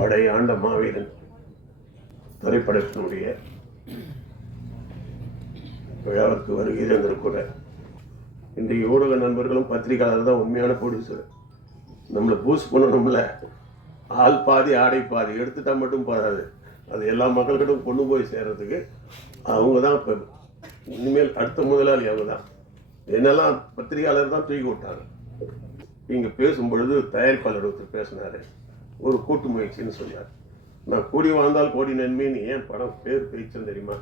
படை ஆண்ட மாவீரன் திரைப்படத்தினுடைய விழாவுக்கு வருகிறது கூட இன்றைய ஊடக நண்பர்களும் பத்திரிகையாளர் தான் உண்மையான ப்ரொடியூசர். நம்மளை பூஸ்ட் பண்ணணும்ல, ஆள் பாதி ஆடை பாதி எடுத்துட்டா மட்டும் போகாது, அது எல்லா மக்கள்கிட்டும் கொண்டு போய் சேர்றதுக்கு அவங்க தான் இப்போ இனிமேல் அடுத்த முதலாளி. அவங்க தான் என்னெல்லாம் பத்திரிகையாளர் தான் தூக்கி விட்டாங்க. இங்கே பேசும்பொழுது தயாரிப்பாளர் ஒருத்தர் பேசினார், ஒரு கூட்டு முயற்சின்னு சொன்னார். நான் கூடி வாழ்ந்தால் கோடி நன்மைன்னு ஏன் படம் பேர் பேச்சுன்னு தெரியுமா?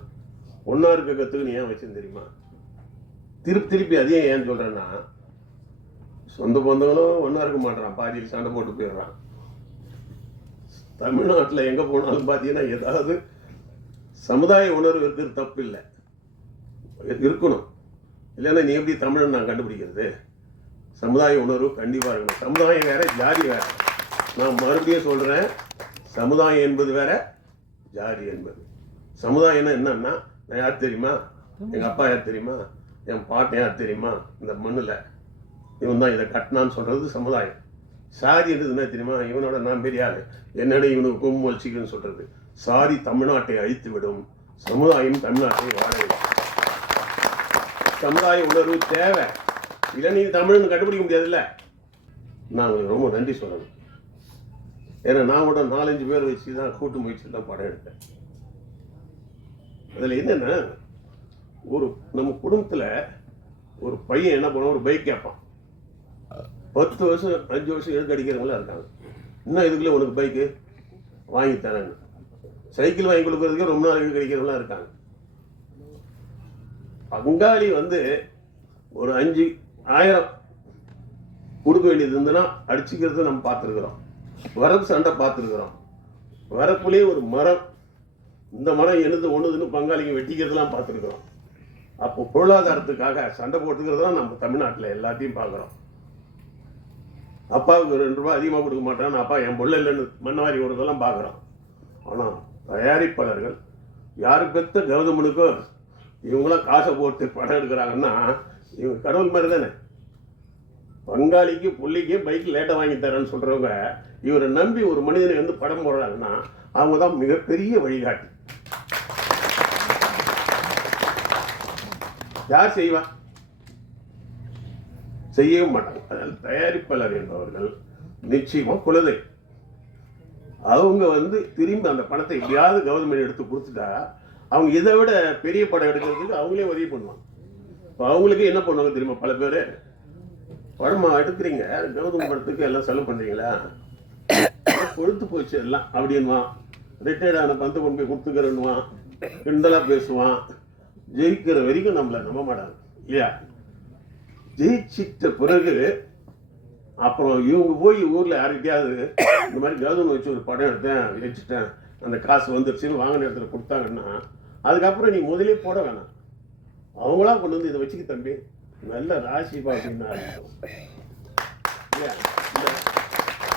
ஒன்றா இருக்க கற்றுக்குன்னு ஏன் வச்சுன்னு தெரியுமா? திருப்பி அதையும் ஏன் சொல்கிறேன்னா, சொந்த பந்தங்களும் ஒன்றா இருக்க மாட்டான், பாதியில் சண்டை போட்டு போயிடுறான். தமிழ்நாட்டில் எங்கே போனாலும் பார்த்தீங்கன்னா ஏதாவது சமுதாய உணர்வு இருக்கிறது தப்பு இல்லை, இருக்கணும். இல்லைன்னா நீ எப்படி தமிழன் நான் கண்டுபிடிக்கிறது? சமுதாய உணர்வு கண்டிப்பாக இருக்கணும். சமுதாயம் வேற, ஜாதி வேற. நான் மறுபடியும் சொல்கிறேன், சமுதாயம் என்பது வேற, ஜாதி என்பது. சமுதாயம்னா என்னன்னா, நான் யார் தெரியுமா? எங்கள் அப்பா யார் தெரியுமா? என் பாட்டன் யார் தெரியுமா? இந்த மண்ணில் இவன் தான் இதை கட்டினான்னு சொல்கிறது சமுதாயம். சாதி எது என்ன தெரியுமா? இவனோட நான் பெரிய ஆள், என்னோட இவனுக்கு கொம்பு வலிச்சிக்கன்னு சொல்கிறது. சாதி தமிழ்நாட்டை அழித்து விடும், சமுதாயம் தமிழ்நாட்டை வாழ விடும். சமுதாய உணர்வு தேவை, இல்லை நீ தமிழ்னு கண்டுபிடிக்க முடியாதுல்ல. நான் உங்களுக்கு ரொம்ப நன்றி சொல்லணும். ஏன்னா நான் கூட 4-5 பேர் வச்சு தான் கூட்டு முயற்சி தான் படம் எடுத்தேன். அதில் என்னென்னா, ஒரு நம்ம குடும்பத்தில் ஒரு பையன் என்ன பண்ணுவோம், ஒரு பைக் கேட்பான். 10 வருஷம் 5 வருஷம் எழுந்து அடிக்கிறவங்களாம் இருக்காங்க. இன்னும் இதுக்குள்ளே உனக்கு பைக்கு வாங்கி தரேன்னு சைக்கிள் வாங்கி கொடுக்கறதுக்கே ரொம்ப நாள் எழுந்து அடிக்கிறவங்களாம் இருக்காங்க. பங்காளி வந்து ஒரு 5,000 கொடுக்க வேண்டியது இருந்ததுன்னா அடிச்சுக்கிறது நம்ம பார்த்துருக்குறோம். வரப்பு சண்டை பார்த்துருக்குறோம். வரப்புலேயே ஒரு மரம், இந்த மரம் ஒண்ணுதுன்னு பங்காளிங்க வெட்டிக்கிறதுலாம் பார்த்துருக்குறோம். அப்போ பொருளாதாரத்துக்காக சண்டை போட்டுக்கிறது தான் நம்ம தமிழ்நாட்டில் எல்லாத்தையும் பார்க்குறோம். அப்பாவுக்கு 2 ரூபாய் அதிகமாக கொடுக்க மாட்டான்னு அப்பா என் பொருள் இல்லைன்னு மண்ணவாரி விடுறதெல்லாம் பார்க்குறோம். ஆனால் தயாரிப்பாளர்கள் யாரு பெற்ற கௌதமனுக்கோ இவங்களாம் காசை போட்டு படம் எடுக்கிறாங்கன்னா இவங்க கடவுள் மாதிரி தானே. பங்காளிக்கு புள்ளிக்கு பைக் லேட்டாக வாங்கி தரேன்னு சொல்கிறவங்க இவரை நம்பி ஒரு மனிதனை வந்து படம் போடுறாங்கன்னா அவங்க தான் மிகப்பெரிய வழிகாட்டி. யார் செய்வா? செய்யவும் மாட்டாங்க. அதனால் தயாரிப்பாளர் என்பவர்கள் நிச்சயமாக குலதை அவங்க வந்து திரும்பி அந்த பணத்தை எப்படியாவது கவர்மெண்ட் எடுத்து கொடுத்துட்டா அவங்க இதை விட பெரிய படம் எடுக்கிறதுக்கு அவங்களே உதவி பண்ணுவாங்க. இப்போ அவங்களுக்கு என்ன பண்ணுவாங்க தெரியுமா? பல பேர் படமா எடுக்கிறீங்க, கௌதம் படத்துக்கு எல்லாம் செலவு பண்ணுறீங்களா, கொழுத்து போச்சு எல்லாம் அப்படின்வான். ரிட்டையர்ட் ஆன பணத்தை கொண்டு போய் கொடுத்துக்கிறேன்னுவான், கிண்டலாக பேசுவான். ஜெயிக்கிற வரைக்கும் நம்மளை நம்ப மாட்டாங்க இல்லையா? ஜெயிச்சிட்ட பிறகு அப்புறம் இவங்க போய் ஊரில் யாருக்கிட்டையாவது இந்த மாதிரி கௌதம் வச்சு ஒரு படம் எடுத்தேன், வச்சுட்டேன், அந்த காசு வந்துருச்சுன்னு வாங்கின இடத்துல கொடுத்தாங்கன்னா அதுக்கப்புறம் நீ முதலே போட வேணாம். அவங்களா கொண்டு வந்து இதை வச்சுக்க தம்பி, நல்ல ராசிப்பா அப்படின்னா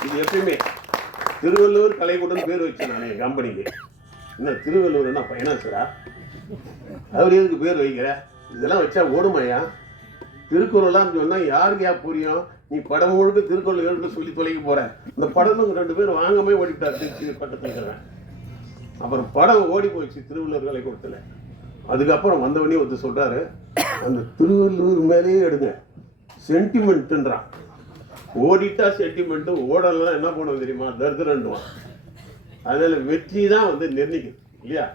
இது எப்பயுமே திருவள்ளூர் கலைக்கூடம் பேர் வச்சேன் நான் என் கம்பெனிக்கு. என்ன திருவள்ளூர் என்ன ஃபைனான்ஸரா? அவர் எதுக்கு பேர் வைக்கிற? இதெல்லாம் வச்சா ஓடுமையா? திருக்குறள்லாம் சொன்னால் யாருக்கு புரியும்? நீ படம் முழுக்க திருக்குறள் எழுந்து சொல்லி தொலைக்க போற. இந்த படமும் 2 பேர் வாங்காமே ஓடிட்டார் திருச்சி பக்கத்துல. அப்புறம் படம் ஓடி போயிடுச்சு திருவள்ளூர் கலைக்கூடத்தில். அதுக்கப்புறம் வந்தவனே ஒருத்தர் சொல்றாரு, அந்த திருவள்ளூர் மேலேயே எடுங்க, சென்டிமெண்ட்டுன்றான். ஓடிட்டா சென்டிமெண்ட்டு, ஓடலாம் என்ன பண்ணுவோம் தெரியுமா? தர்தரண்டுவான். அதனால வெற்றி தான் வந்து நிர்ணயிக்குது இல்லையா?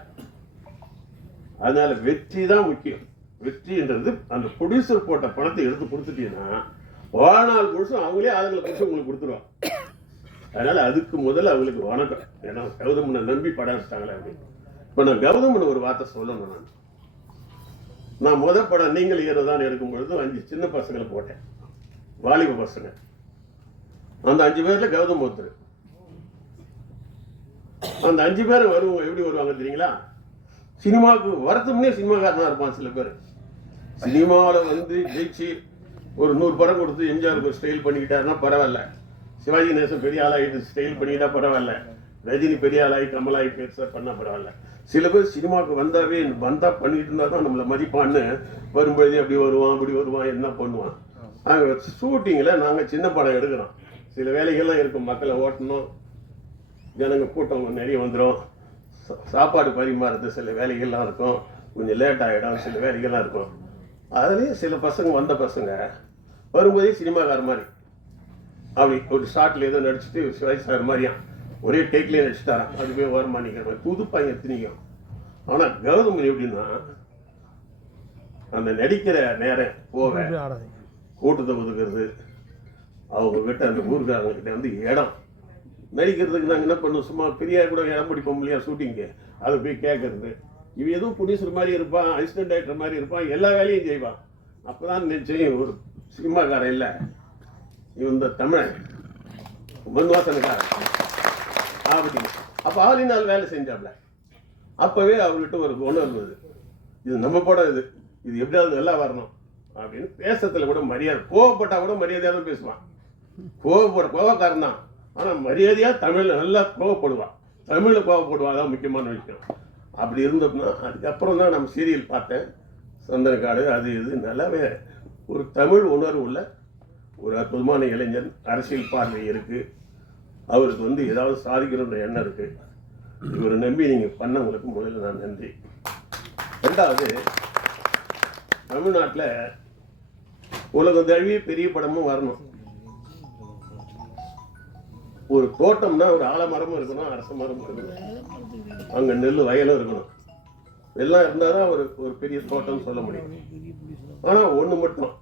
அதனால வெற்றி தான் முக்கியம். வெற்றின்றது அந்த ப்ரொடியூசர் போட்ட பணத்தை எடுத்து கொடுத்துட்டீங்கன்னா வாழ்நாள் முழுசும் அவங்களே ஆளுங்களை பிடிச்சி உங்களுக்கு கொடுத்துருவாங்க. அதனால அதுக்கு முதல்ல அவங்களுக்கு வணக்கம். ஏன்னா கௌதமனை நம்பி படம் வச்சிட்டாங்களே அப்படின்னு. இப்போ நான் கௌதமனை ஒரு வார்த்தை சொல்லணும். நான் முதல் படம் நீங்கள் ஹீரோதான் எடுக்கும் பொழுது 5 சின்ன பசங்களை போட்டேன், வாலிப பசங்க. அந்த 5 பேர்ல கௌதம் ஒருத்தர். அந்த 5 பேர் வருவாங்க. எப்படி வருவாங்க தெரியுங்களா? சினிமாவுக்கு வரத்தும்னே சினிமாக்காரனா இருப்பான். சில பேர் சினிமாவில் வந்து ஜெயிச்சு ஒரு 100 படம் கொடுத்து எம்ஜிஆருக்கு ஒரு ஸ்டைல் பண்ணிக்கிட்டாருன்னா பரவாயில்ல, சிவாஜி நேசன் பெரிய ஆளாகிட்டு ஸ்டைல் பண்ணிக்கிட்டா பரவாயில்ல, ரஜினி பெரிய ஆளாகி கமலாகி பெருசாக பண்ணால் பரவாயில்ல. சில பேர் சினிமாவுக்கு வந்தா பண்ணிட்டு இருந்தா தான் நம்மளை மதிப்பான்னு வரும்பொழுதே அப்படி வருவான் அப்படி வருவான் என்ன பண்ணுவான். நாங்கள் ஷூட்டிங்கில் நாங்கள் சின்ன படம் எடுக்கிறோம், சில வேலைகள்லாம் இருக்கும், மக்களை ஓட்டணும், ஜனங்க கூட்டம் நிறைய வந்துடும், சாப்பாடு பரிமாறுறது சில வேலைகள்லாம் இருக்கும், கொஞ்சம் லேட் ஆகிடும், சில வேலைகள்லாம் இருக்கும். அதுலேயும் சில பசங்க வந்த பசங்க வரும்போதே சினிமாக்கார மாதிரி அப்படி ஒரு ஷார்ட்டில் ஏதோ நடிச்சுட்டு வயசாகிற மாதிரியான் ஒரே டேக்லேயே நடிச்சுட்டாரான். அது போய் வருமா நிற்கிற மாதிரி புதுப்பாங்க எத்தனைக்கும். ஆனால் கௌதமன் எப்படின்னா அந்த நடிக்கிற நேரம் போக கூட்டத்தை ஒதுக்கிறது, அவங்க கிட்ட அந்த ஊருக்காரங்க கிட்ட வந்து இடம் நடிக்கிறதுக்கு நாங்கள் என்ன பண்ணுவோம், சும்மா பெரியா கூட இடம் பிடிப்போம் இல்லையா ஷூட்டிங்கு, அதை போய் கேட்கறது. இவன் எதுவும் ப்ரொடியூசர் மாதிரி இருப்பான், அசிஸ்டன்ட் டைரக்டர் மாதிரி இருப்பான், எல்லா வேலையும் செய்வான். அப்போ தான் நிச்சயம் ஒரு சினிமாக்காரன் இல்லை, இவன் இந்த தமிழன் மண்வாசனுக்காரன் அப்படின்னு. அப்போ ஆளினால் வேலை செஞ்சாப்ல. அப்போவே அவர்கிட்ட ஒரு குணம் இருந்தது, இது நம்ம படம், இது எப்படியாவது நல்லா வரணும் அப்படின்னு. பேசத்தில் கூட மரியாதை, கோவப்பட்டால் கூட மரியாதையாக தான் பேசுவான். கோவக்காரன் தான், ஆனால் மரியாதையாக தமிழில் நல்லா கோவப்படுவான், தமிழில் கோவப்படுவான். அதான் முக்கியமான விஷயம். அப்படி இருந்தோம்னா அதுக்கப்புறம் தான் நம்ம சீரியல் பார்த்தேன், சந்தனக்காடு அது இது. நல்லாவே ஒரு தமிழ் உணர்வு உள்ள ஒரு அற்புதமான இளைஞன், அரசியல் பார்வை இருக்குது, அவருக்கு வந்து ஏதாவது சாதிக்கணுன்ற எண்ணம் இருக்குது. இவரை நம்பி நீங்கள் பண்ணவங்களுக்கு முதல்ல நான் நன்றி. ரெண்டாவது, தமிழ்நாட்டில் உலகம் தழுவிய பெரிய படமும் வரணும். ஒரு தோட்டம்னா ஒரு ஆலமரமும் இருக்கணும், அரச மரமும் இருக்கணும், அங்கே நெல் வயலும் இருக்கணும். எல்லாம் இருந்தால் தான் ஒரு பெரிய தோட்டம்னு சொல்ல முடியும். ஆனால் ஒன்று மட்டும்,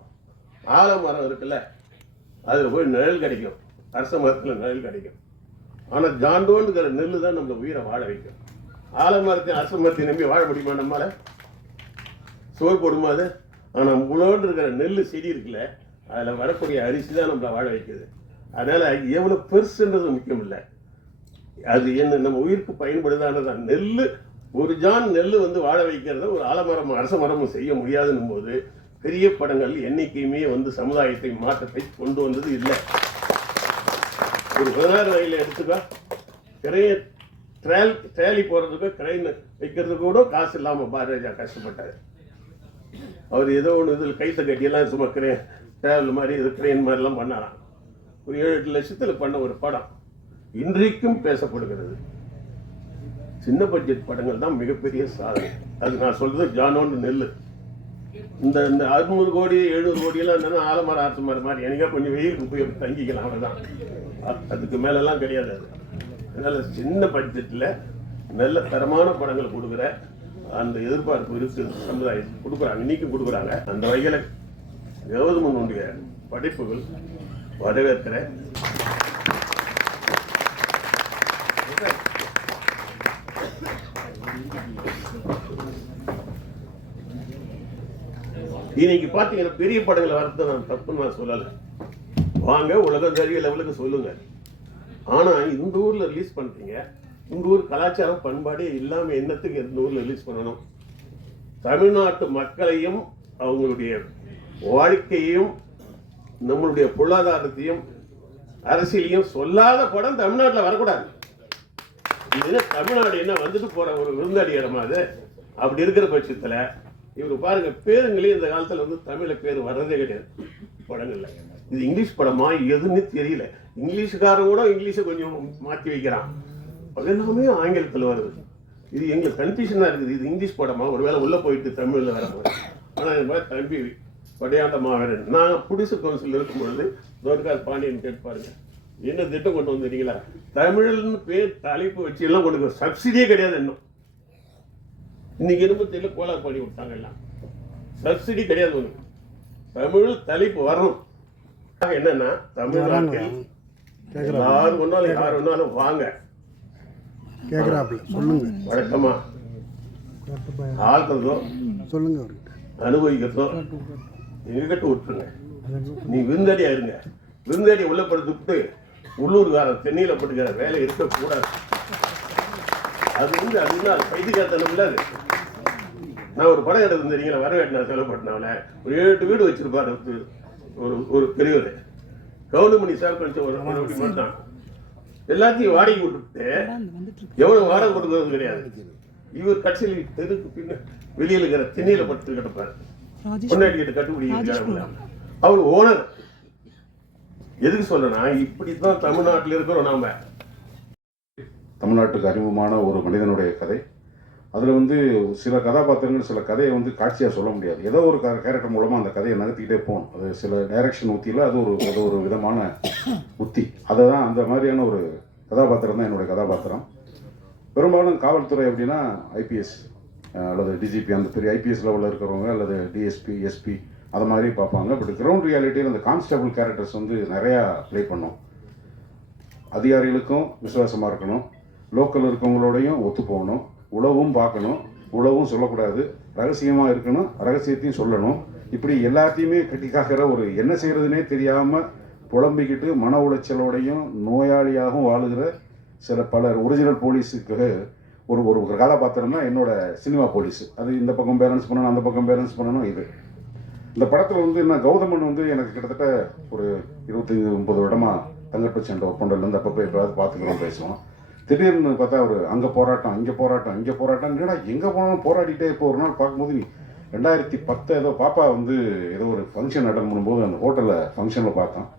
ஆலமரம் இருக்குல்ல, அதில் போய் நிழல் கிடைக்கும், அரச மரத்தில் நிழல் கிடைக்கும். ஆனால் ஜாண்டோன்னுங்கிற நெல் தான் நம்மளை உயிரை வாழ வைக்கும். ஆலமரத்தையும் அரச மரத்தையும் நம்பி வாழ முடியுமா நம்மளால? சோறு போடுமா அது? ஆனால் உங்களோடு இருக்கிற நெல் செடி இருக்குல்ல, அதில் வரக்கூடிய அரிசி தான் நம்மளை வாழ வைக்குது. அதனால் எவ்வளோ பெருசுன்றது முக்கியம் இல்லை, அது என்ன நம்ம உயிருக்கு பயன்படுதானதான். நெல், ஒரு ஜான் நெல் வந்து வாழ வைக்கிறத ஒரு ஆலமரம் அரச மரமும் செய்ய முடியாதுன்னும் போது பெரிய படங்கள் என்னைக்குமே வந்து சமுதாயத்தை மாற்றத்தை கொண்டு வந்தது இல்லை. ஒரு 16 வயதில் எடுத்துக்கா, கிரையை ட்ராலி போகிறதுக்கு கிரைன் வைக்கிறதுக்கு கூட காசு இல்லாமல் பாரதிராஜா கஷ்டப்பட்டார். அவர் ஏதோ ஒன்று இதில் கைத்தை கட்டியெல்லாம் சும்மா ட்ராவல் மாதிரி இது கிரைன் மாதிரிலாம் பண்ணாராம். ஒரு 7-8 லட்சத்தில் பண்ண ஒரு படம் இன்றைக்கும் பேசப்படுகிறது. சின்ன பட்ஜெட் படங்கள் தான் மிகப்பெரிய சாதனை. அது நான் சொல்றது ஜானோன்னு நெல். இந்த 600 கோடி 700 கோடியெல்லாம் என்னன்னா ஆலமரம் அரசு மரம் மாதிரி எனக்கா கொஞ்சம் வெயிலுக்கு போய் தங்கிக்கலாம், அவ்வளோதான். அதுக்கு மேலெல்லாம் கிடையாது. அது அதனால சின்ன பட்ஜெட்டில் நல்ல தரமான படங்கள் கொடுக்குற அந்த எதிர்பார்ப்பு இருக்கு, சமுதாயம் கொடுக்குறாங்க, இன்னைக்கும் கொடுக்குறாங்க. அந்த வகையில் கௌதமனுடைய படைப்புகள் வரவேற்கிற. இன்னைக்கு பார்த்தீங்கன்னா பெரிய படங்களை வரது நான் தப்புன்னு நான் சொல்லலை, வாங்க உலகம் தழுவிய லெவலுக்கு சொல்லுங்க. ஆனால் இந்த ஊரில் ரிலீஸ் பண்ணுறீங்க, இந்த ஊர் கலாச்சாரம் பண்பாடே இல்லாமல் என்னத்துக்கு இந்த ஊரில் ரிலீஸ் பண்ணணும்? தமிழ்நாட்டு மக்களையும் அவங்களுடைய வாழ்க்கையையும் நம்மளுடைய பொருளாதாரத்தையும் அரசியலையும் சொல்லாத படம் தமிழ்நாட்டில் வரக்கூடாது. இது தமிழ்நாடு என்ன வந்துட்டு போற ஒரு விருந்தாடி இடமா அது? அப்படி இருக்கிற பட்சத்தில் இவர் பாருங்க, பேருங்களே இந்த காலத்தில் வந்து தமிழில் பேர் வர்றதே கிடையாது படங்கள்ல. இது இங்கிலீஷ் படமா எதுன்னு தெரியல. இங்கிலீஷுக்காரன் கூட இங்கிலீஷை கொஞ்சம் மாற்றி வைக்கிறான், அது எல்லாமே ஆங்கிலத்தில் வருது. இது எங்களுக்கு கன்ஃபியூஷனாக இருக்குது, இது இங்கிலீஷ் படமா ஒருவேளை உள்ளே போயிட்டு தமிழில் வர போது. ஆனால் இது மாதிரி தம்பி படையாண்டமாக நான் புடிசு கவுன்சில் இருக்கும் பொழுது துவர்காஸ் பாண்டியன் கேட்பாருங்க, என்ன திட்டம் கொண்டு வந்துட்டீங்களா? தமிழ்னு பேர் தலைப்பு வச்சு எல்லாம் கொண்டு சப்சிடியே கிடையாது. இன்னும் இன்னைக்கு இருபத்தில கோலா பண்ணி விட்டாங்க, எல்லாம் சப்சிடி கிடையாது. ஒன்று தமிழ் தலைப்பு வரணும். என்னன்னா தமிழ்நாட்டில் யார் ஒன்றாலும் யார் ஒன்றாலும் வாங்க சொல்லுங்க, வழக்கமா ஆள்றதோ சொல்லுங்க, அனுபவிக்கிறதோ எங்ககிட்ட விட்டுருங்க. நீ விருந்தாடியா இருங்க, விருந்தாடியை உள்ள படுத்துட்டு உள்ளூர்காரன் தென்னையில பட்டுக்கிற வேலை இருக்கக்கூடாது. அது வந்து அதுதான் பைத்தியக்காரத்தனம் இல்லாது. நான் ஒரு படம் எடுத்து தெரியுங்களா, வரவேட்டினா செலவுப்பட்டினால ஒரு 7-8 வீடு வச்சிருப்பாரு ஒரு பெரியவர். கவுண்டமணி சார் கொஞ்சம் ஒரு மட்டும் தான் எல்லாத்தையும் வாடகை விட்டுட்டு எவ்வளவு வாடகை கொடுக்கறது கிடையாது. இவர் கட்சியில் தெருக்கு பின்ன வெளியில் இருக்கிற திண்ணையில பட்டு கிடப்பாரு, பொன்னாடி கிட்ட கட்டுப்பிடி. அவர் ஓனர். எதுக்கு சொல்றேன்னா, இப்படித்தான் தமிழ்நாட்டில் இருக்கிறோம் நாம. தமிழ்நாட்டுக்கு அறிமுகமான ஒரு மனிதனுடைய கதை. அதில் வந்து சில கதாபாத்திரங்கள் சில கதையை வந்து காட்சியாக சொல்ல முடியாது. ஏதோ ஒரு கேரக்டர் மூலமாக அந்த கதையை நகர்த்திக்கிட்டே போகணும். அது சில டைரக்ஷன் உத்தியில் அது ஒரு விதமான உத்தி. அதை தான் அந்த மாதிரியான ஒரு கதாபாத்திரம் தான் என்னுடைய கதாபாத்திரம். பெரும்பாலும் காவல்துறை அப்படின்னா ஐபிஎஸ் அல்லது டிஜிபி, அந்த பெரிய ஐபிஎஸ் லெவலில் இருக்கிறவங்க அல்லது டிஎஸ்பி, எஸ்பி அது மாதிரி பார்ப்பாங்க. பட் கிரவுண்ட் ரியாலிட்டியில் அந்த கான்ஸ்டபிள் கேரக்டர்ஸ் வந்து நிறையா ப்ளே பண்ணோம். அதிகாரிகளுக்கும் விசுவாசமாக இருக்கணும், லோக்கல் இருக்கவங்களோடையும் ஒத்து போகணும், உளவும் பார்க்கணும், உளவும் சொல்லக்கூடாது, ரகசியமாக இருக்கணும், ரகசியத்தையும் சொல்லணும். இப்படி எல்லாத்தையுமே கட்டிக்காக்கிற ஒரு என்ன செய்கிறதுனே தெரியாமல் புலம்பிக்கிட்டு மன உளைச்சலோடையும் நோயாளியாகவும் வாழுகிற பலர் ஒரிஜினல் போலீஸுக்கு ஒரு கதாபாத்திரம் தான் என்னோட சினிமா போலீஸ். அது இந்த பக்கம் பேலன்ஸ் பண்ணணும், அந்த பக்கம் பேலன்ஸ் பண்ணணும். இந்த படத்தில் வந்து என்ன கௌதமன் வந்து எனக்கு கிட்டத்தட்ட ஒரு 25-30 வருடமாக தங்கப்ப சண்டை ஒப்பண்டலேருந்து அப்பப்போ எப்போயாவது பார்த்துக்கிறோம், பேசுவோம். திடீர்னு பார்த்தா அவர் அங்கே போராட்டம், இங்கே போராட்டம், இங்கே போராட்டம், இல்லைடா எங்கே போனாலும் போராடிட்டே இப்போ ஒரு நாள் பார்க்கும்போது 2010 ஏதோ பாப்பா வந்து ஏதோ ஒரு ஃபங்க்ஷன் அட்டன் பண்ணும்போது அந்த ஹோட்டலில் ஃபங்க்ஷனில் பார்த்தோம்.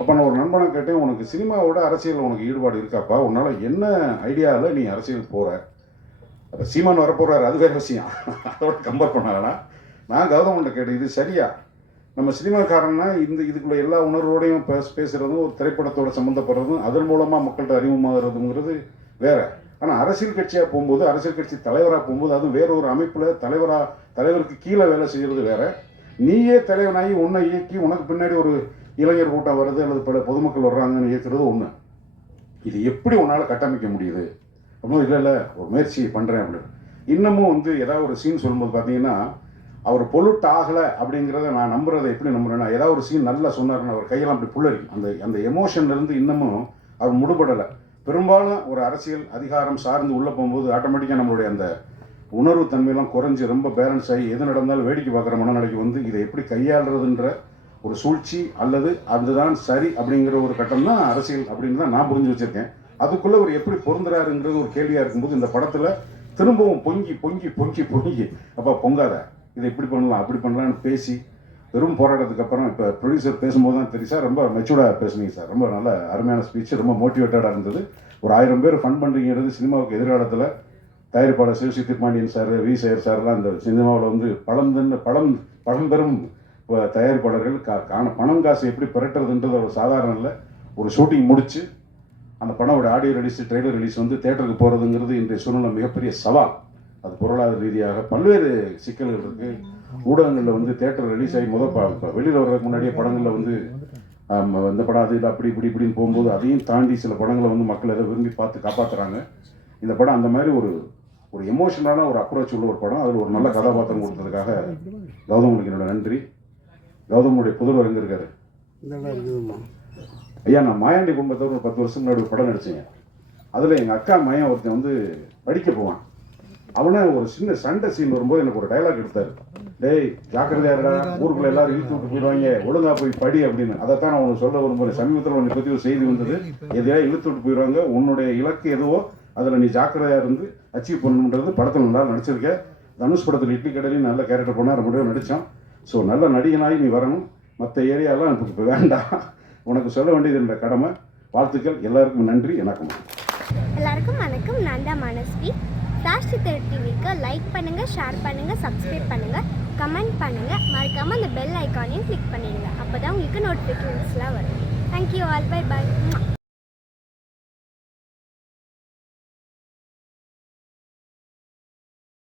அப்போ நான் ஒரு நண்பனை கேட்டேன், உனக்கு சினிமாவோட அரசியல் உனக்கு ஈடுபாடு இருக்காப்பா, உன்னால் என்ன ஐடியாவில் நீ அரசியல் போகிற? அப்போ சீமான் வரப்போகிறாரு, அது வேறு விஷயம், அதோட கம்பேர் பண்ணாங்கன்னா நான் கௌதமன்ட்ட கேட்டேன், இது சரியா? நம்ம சினிமாக்காரன்னா இதுக்குள்ள எல்லா உணர்வோடையும் பேசுகிறதும் ஒரு திரைப்படத்தோட சம்மந்தப்படுறதும் அதன் மூலமாக மக்கள்கிட்ட அறிமுகமாகிறதுங்கிறது வேற. ஆனால் அரசியல் கட்சியாக போகும்போது, அரசியல் கட்சி தலைவராக போகும்போது, அதுவும் வேற ஒரு அமைப்பில் தலைவருக்கு கீழே வேலை செய்கிறது வேற. நீயே தலைவனாகி உன்னை இயக்கி உனக்கு பின்னாடி ஒரு இளைஞர் கூட்டம் வருது அல்லது பல பொதுமக்கள் வர்றாங்கன்னு இயக்கிறது ஒன்று. இது எப்படி உன்னால் கட்டமைக்க முடியுது அப்படின்னு இல்லை ஒரு முயற்சி பண்ணுறேன் அப்படின்னு. இன்னமும் வந்து ஏதாவது ஒரு சீன் சொல்லும்போது பார்த்தீங்கன்னா அவர் பொல்யூட் ஆகலை அப்படிங்கிறத நான் நம்புறதை எப்படி நம்புறேன்னா, ஏதாவது ஒரு சீன் நல்லா சொன்னார்னா அவர் கையெல்லாம் அப்படி புல்லரிக்கும். அந்த எமோஷன்லேருந்து இன்னமும் அவர் முடுபடலை. பெரும்பாலும் ஒரு அரசியல் அதிகாரம் சார்ந்து உள்ளே போகும்போது ஆட்டோமேட்டிக்காக நம்மளுடைய அந்த உணர்வு தன்மையெல்லாம் குறைஞ்சி ரொம்ப பேலன்ஸ் ஆகி எது நடந்தாலும் வேடிக்கை பார்க்குற மனநிலைக்கு வந்து இதை எப்படி கையாளுறதுன்ற ஒரு சூழ்ச்சி அல்லது அதுதான் சரி அப்படிங்கிற ஒரு கட்டம் தான் அரசியல் அப்படின்னு தான் நான் புரிஞ்சு வச்சுருக்கேன். அதுக்குள்ளே ஒரு எப்படி பொருந்துறாருங்கிறது ஒரு கேள்வியாக இருக்கும்போது இந்த படத்தில் திரும்பவும் பொங்கி அப்போ பொங்காத, இதை இப்படி பண்ணலாம் அப்படி பண்ணலான்னு பேசி வெறும் போராட்டத்துக்கு அப்புறம் இப்போ ப்ரொடியூசர் பேசும்போது தான் தெரியும், சார் ரொம்ப மெச்சூர்டாக பேசுனீங்க சார், ரொம்ப நல்ல அருமையான ஸ்பீச், ரொம்ப மோட்டிவேட்டடாக இருந்தது. ஒரு 1000 பேர் ஃபன் பண்ணுறீங்கிறது சினிமாவுக்கு எதிர்காலத்தில் தயாரிப்பாளர் சிவசி திருப்பாண்டியன் சார், வி சேகர் சார்லாம் இந்த சினிமாவில் வந்து பழம்பெரும் தயாரிப்பாளர்கள் பணம் காசு எப்படி பெரட்டுறதுன்றது ஒரு சாதாரண இல்லை. ஒரு ஷூட்டிங் முடித்து அந்த படமோட ஆடியோ ரிலீஸ், ட்ரெய்லர் ரிலீஸ் வந்து தேட்டருக்கு போகிறதுங்கிறது இன்றைய சூழ்நிலை மிகப்பெரிய சவால். அது பொருளாதார ரீதியாக பல்வேறு சிக்கல்கள் இருக்குது. ஊடகங்களில் வந்து தேட்டர் ரிலீஸ் ஆகி இப்போ வெளியில் வர்றதுக்கு முன்னாடியே படங்களில் வந்து இந்த படம் அது இது அப்படி இப்படின்னு போகும்போது அதையும் தாண்டி சில படங்களை வந்து மக்கள் எதை விரும்பி பார்த்து காப்பாற்றுறாங்க. இந்த படம் அந்த மாதிரி ஒரு எமோஷனலான ஒரு அப்ரோச் உள்ள ஒரு படம். அதில் ஒரு நல்ல கதாபாத்திரம் கொடுத்ததுக்காக கௌதமனுக்கு என்னோட நன்றி. கௌதமனுடைய புதல்வர் எங்கே இருக்காரு? ஐயா, நான் மாயாண்டி குடும்பத்தோடு ஒரு 10 வருஷம் முன்னாடி ஒரு படம் நடிச்சேங்க. அதில் எங்கள் அக்கா மையன் ஒருத்தன் வந்து படிக்க போவான். அவனை ஒரு சின்ன சண்டை சீன் வரும்போது எனக்கு ஒரு டைலாக் எடுத்தாரு, டேய் ஜாக்கிரதையா இருக்கா, ஊருக்குள்ள எல்லாரும் இழுத்து விட்டு போயிடுவாங்க, ஒழுங்கா போய் படி அப்படின்னு. அதைத்தான் நான் உனக்கு சொல்ல விரும்புகிறேன். சமீபத்தில் உன்னை பற்றி ஒரு செய்தி வந்தது, எதையா இழுத்து விட்டு போயிடுவாங்க, உன்னுடைய இலக்கு எதுவோ அதில் நீ ஜாக்கிரதையாக இருந்து அச்சீவ் பண்ணணுன்றது படத்தில் நல்லா நடிச்சிருக்கேன். தனுஷ் படத்தில் இட்லி கடையிலையும் நல்ல கேரக்டர் பண்ணால் ரொம்ப நடித்தான். ஸோ நல்ல நடிகனாகி நீ வரணும். மற்ற ஏரியாலாம் எனக்கு இப்போ வேண்டாம், உனக்கு சொல்ல வேண்டியது என்ற கடமை. வாழ்த்துக்கள், எல்லாருக்கும் நன்றி. எனக்கும் எல்லாருக்கும் வணக்கம். நான் தான் மனஸ்வி. ஃப்ளாஷ் சித்திரை டிவிக்கு லைக் பண்ணுங்கள், ஷேர் பண்ணுங்கள், சப்ஸ்கிரைப் பண்ணுங்கள், கமெண்ட் பண்ணுங்கள், மறக்காமல் அந்த பெல் ஐக்கானையும் கிளிக் பண்ணிடுங்க. அப்போ தான் உங்களுக்கு நோட்டிஃபிகேஷன்ஸ்லாம் வரும். Thank you all, bye bye.